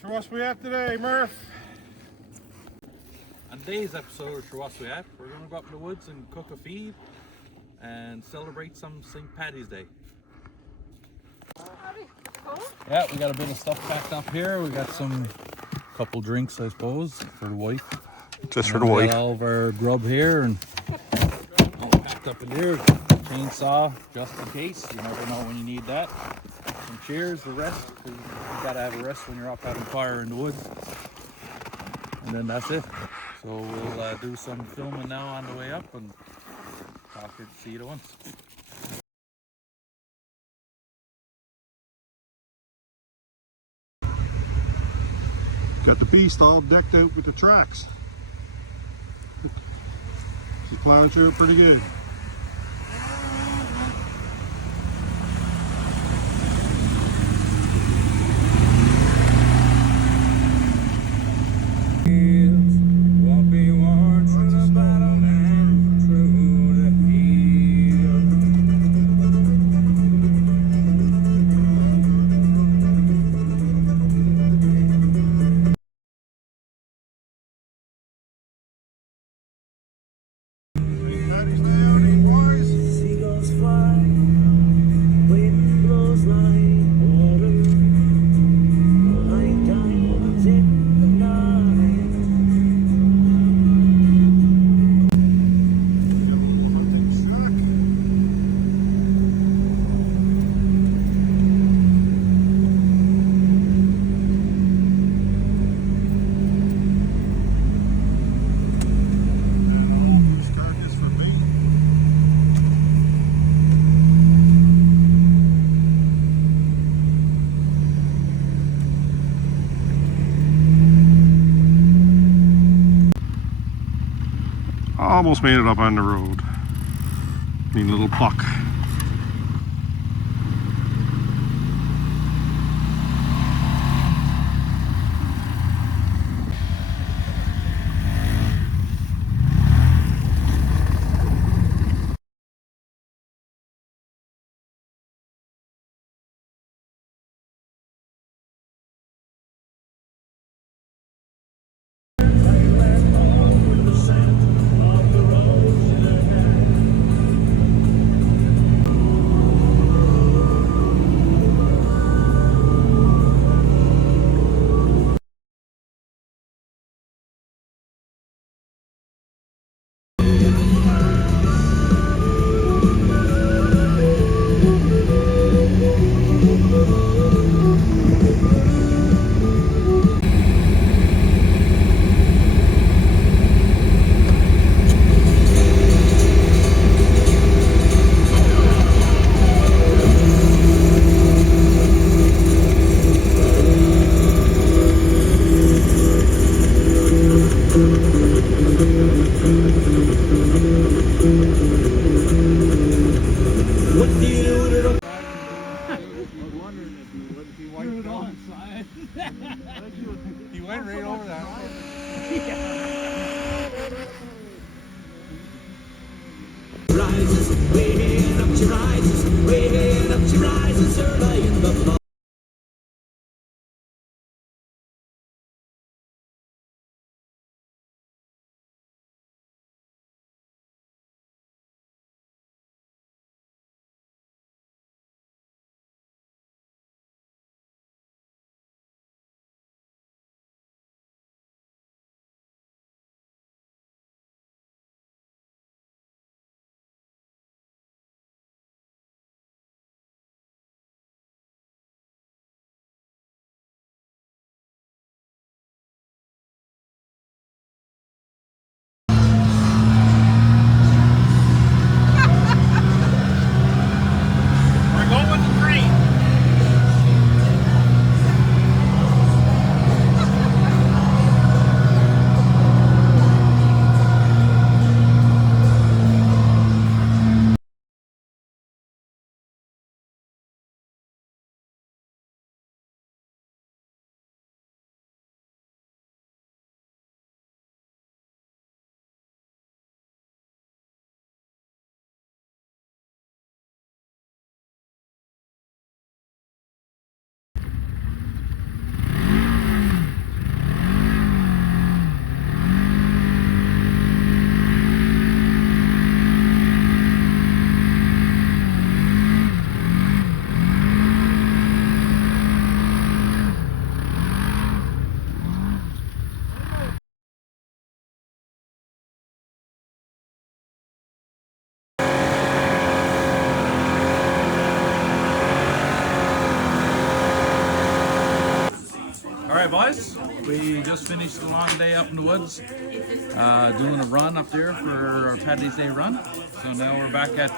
So what's we at today, Murph? On today's episode of What's We At, we're going to go up in the woods and cook a feed and celebrate some St. Paddy's Day. Yeah, we got a bit of stuff packed up here. We got some couple drinks, I suppose, for the wife. Just and for the wife. We got all of our grub here and all packed up in here. Chainsaw, just in case. You never know when you need that. Some cheers, the rest, because you got to have a rest when you're up having fire in the woods. And then that's it. So we'll do some filming now on the way up and see you at once. Got the beast all decked out with the tracks. She's plowing through it pretty good. Almost made it up on the road. Need a little puck. He went right over that. Rises, way up to rises, way up to rises early in the fall. Alright boys, we just finished a long day up in the woods, doing a run up there for Paddy's Day run. So now we're back at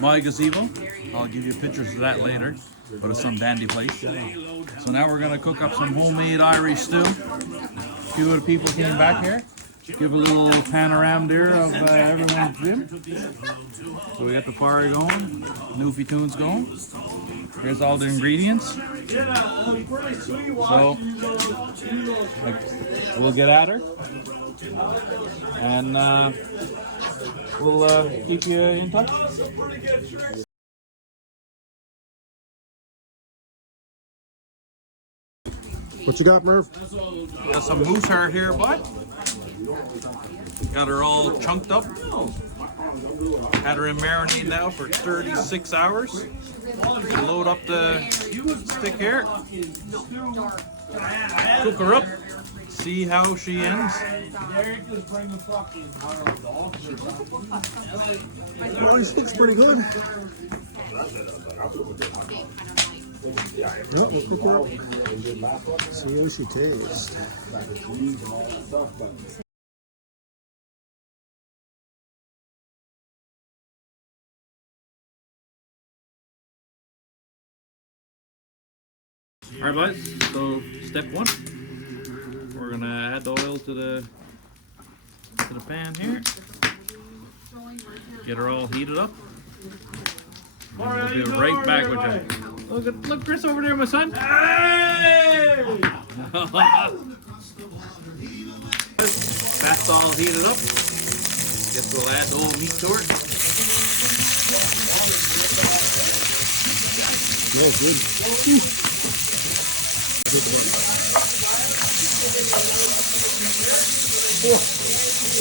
my gazebo. I'll give you pictures of that later, but it's some dandy place. So now we're going to cook up some homemade Irish stew. A few of the people came back here. Give a little panorama there of everyone's gym. So we got the fire going, Newfie tunes going. Here's all the ingredients. So we'll get at her, and we'll keep you in touch. What you got, Merv? Got some moose heart here, bud. Got her all chunked up. Had her in marinade now for 36 hours. Load up the stick here. Cook her up. See how she ends. Well, this looks pretty good. Yep, we'll cook her up. See how she tastes. Alright boys, so step one, we're gonna add the oil to the pan here. Get her all heated up. And we'll be right back with you. Look Chris over there, my son. Hey! That's all heated up. Guess we'll add the whole meat to it. Yeah, good.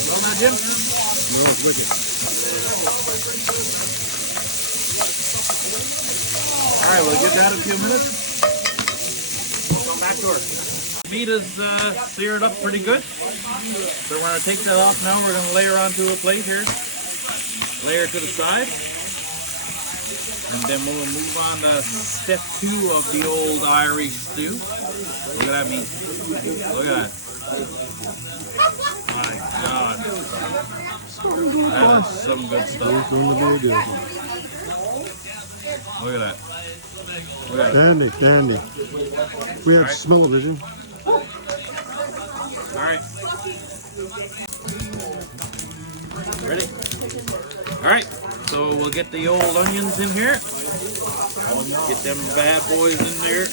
Well now, Jim? No, it's wicked. Alright, we'll give that a few minutes. We'll come back to her. Meat is seared up pretty good. So we're going to take that off now. We're going to lay her onto a plate here. Lay her to the side. And then we'll move on to step 2 of the old Irish stew. Look at that meat. Look at that. My God. That is some good stuff. Look at that. Look at that. Dandy, dandy. We have smell-o-vision. Alright. Ready? Alright, so we'll get the old onions in here. Get them bad boys in there.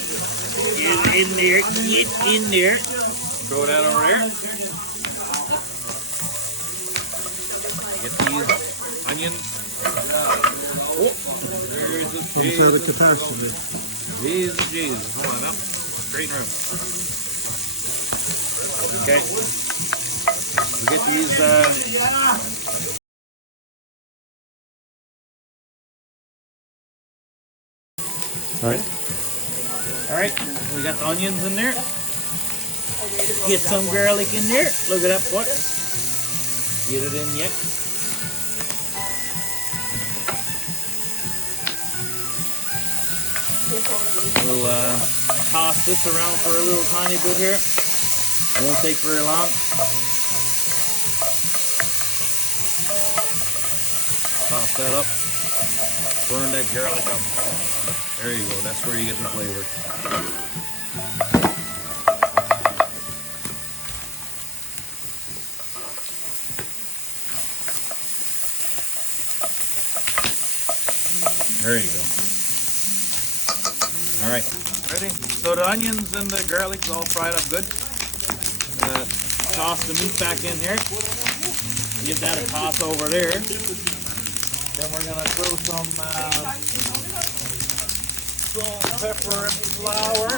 Get in there, get in there. Throw that over there. Get these onions. Oh, there's a Almost out of capacity. Jesus. Come on up. Straighten her up. Okay. We get these Alright, we got the onions in there. Get some garlic in there. Look at that, what? Get it in yet. We'll toss this around for a little tiny bit here. Won't take very long. Toss that up. Burn that garlic up. There you go. That's where you get the flavor. There you go. All right. Ready? So the onions and the garlic's all fried up good. Toss the meat back in here. Give that a toss over there. Then we're gonna throw some salt, pepper, and flour.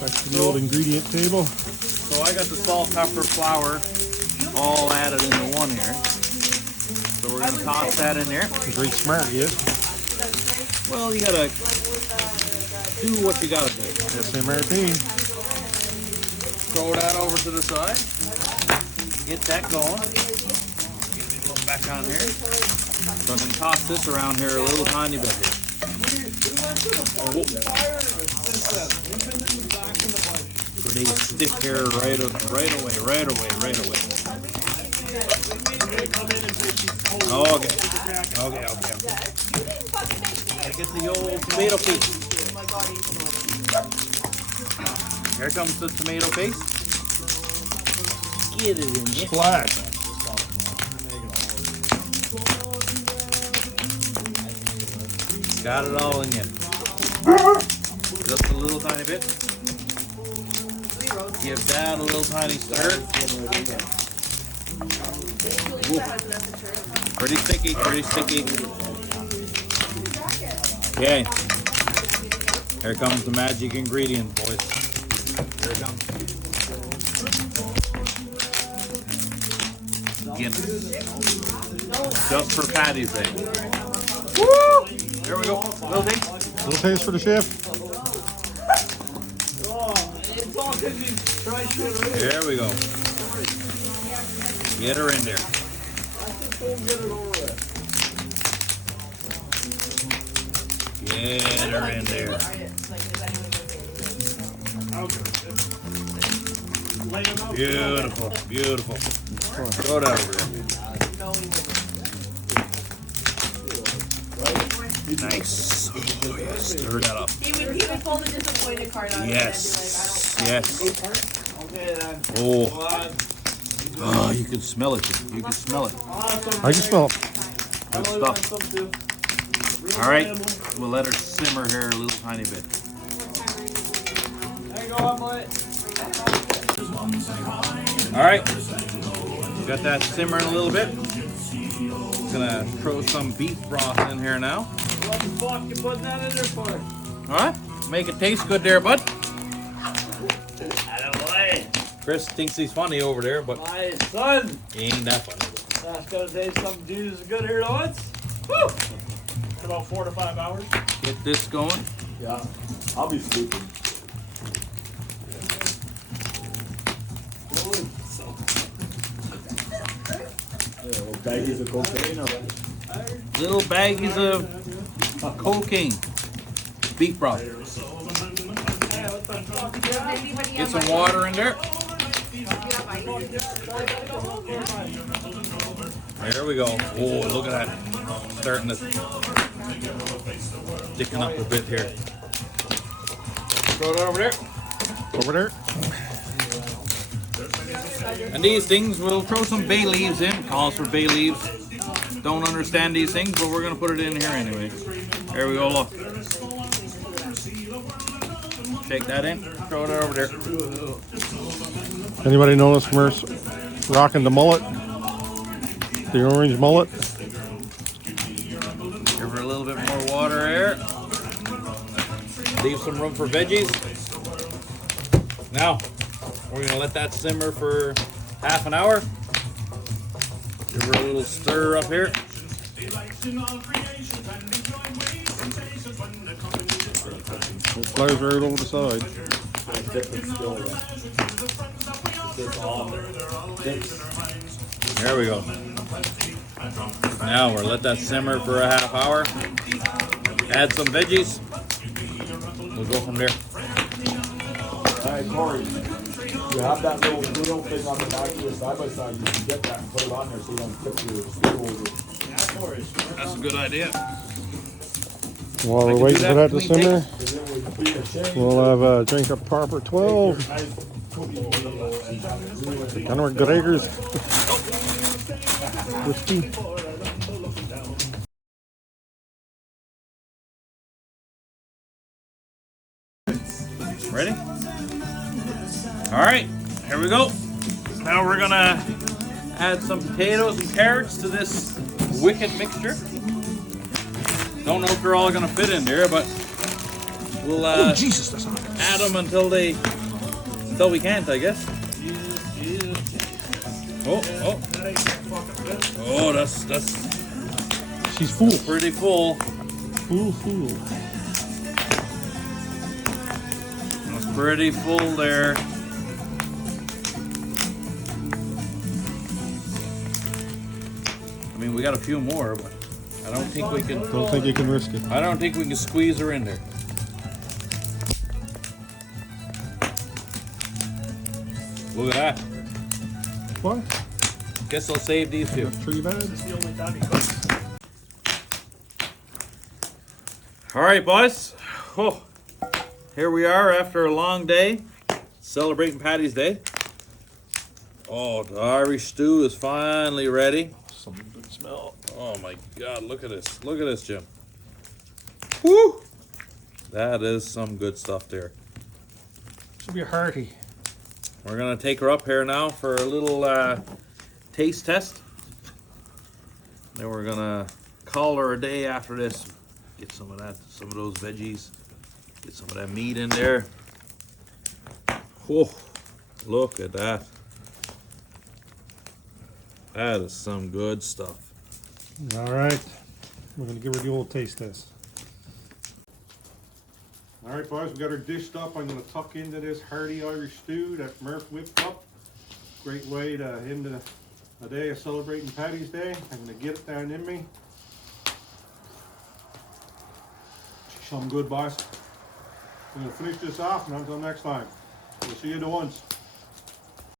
Back to the old ingredient table. So I got the salt, pepper, flour all added into one here. So we're gonna toss that in there. Very smart, yeah. Well, you gotta do what you gotta do. SMRT. Throw that over to the side. Get that going. Get it back on here. So I'm gonna toss this around here a little tiny bit here. they stick here right away. Okay. Gotta get the old tomato paste. Here comes the tomato paste. Get it in here. Splash. Got it all in yet. Just a little tiny bit. Give that a little tiny stir. Ooh. Pretty sticky. Okay. Here comes the magic ingredient, boys. Here it comes. Guinness. Just for Paddy's sake. Woo! There we go. Little taste. Little taste for the chef. There we go. Get her in there. Get her in there. Beautiful. Throw it over there. Nice. Oh, yes. Stir that up. He would pull the disappointed card on. Yes. Oh, you can smell it. You can smell it. I can smell it. Good stuff. All right, we'll let her simmer here a little tiny bit. All right, got that simmering a little bit. Gonna throw some beef broth in here now. What the fuck you putting that in there for? All right, make it taste good there, bud. Attaboy. Chris thinks he's funny over there, but My son. he ain't that funny. That's gonna taste some juice good here once. Woo! In about 4 to 5 hours. Get this going. Yeah, I'll be sleeping. Little baggies of cocaine or what? Little baggies of cocaine. Beef broth. Get some water in there. There we go. Oh, look at that. Starting to thicken up a bit here. Throw it over there. Over there. And these things, we'll throw some bay leaves in. Calls for bay leaves. Don't understand these things, but we're going to put it in here anyway. There we go, look. Shake that in. Throw it over there. Anybody notice Merce rocking the mullet? The orange mullet? Give her a little bit more water here. Leave some room for veggies. Now, we're going to let that simmer for half an hour. Give her a little stir up here. It flies right over the side. There we go. Now we'll let that simmer for a half hour. Add some veggies. We'll go from there. Alright, Corey, you have that little thing on the back of your side by side. You can get that and put it on there so you don't tip your skidoo over. That's a good idea. While we're can waiting do for that that to between simmer, Because it would be a shame. we'll have a drink of proper 12. Conor McGregor's whiskey. Ready? All right, here we go. Now we're gonna add some potatoes and carrots to this wicked mixture. Don't know if they're all gonna fit in there, but we'll add them until we can't, I guess. Oh, that's She's full. pretty full. Full. That's pretty full there. I mean, we got a few more, but I don't think we can. Don't think you can risk it. I don't think we can squeeze her in there. Look at that. What? Guess I'll save these two. Three bags? It's the only time he cooks. All right, boys. Oh, here we are after a long day, celebrating Paddy's Day. Oh, the Irish stew is finally ready. Some good smell. Oh my God, look at this. Look at this, Jim. Woo! That is some good stuff there. Should be hearty. We're gonna take her up here now for a little taste test. Then we're gonna call her a day after this. Get some of that, some of those veggies. Get some of that meat in there. Whoa, look at that. That is some good stuff. All right. We're going to give her the old taste test. All right, boys, we got her dished up. I'm going to tuck into this hearty Irish stew that Murph whipped up. Great way to end a day of celebrating Paddy's Day. I'm going to get it down in me. Some good, boys. I'm going to finish this off, and until next time, we'll see you at the once.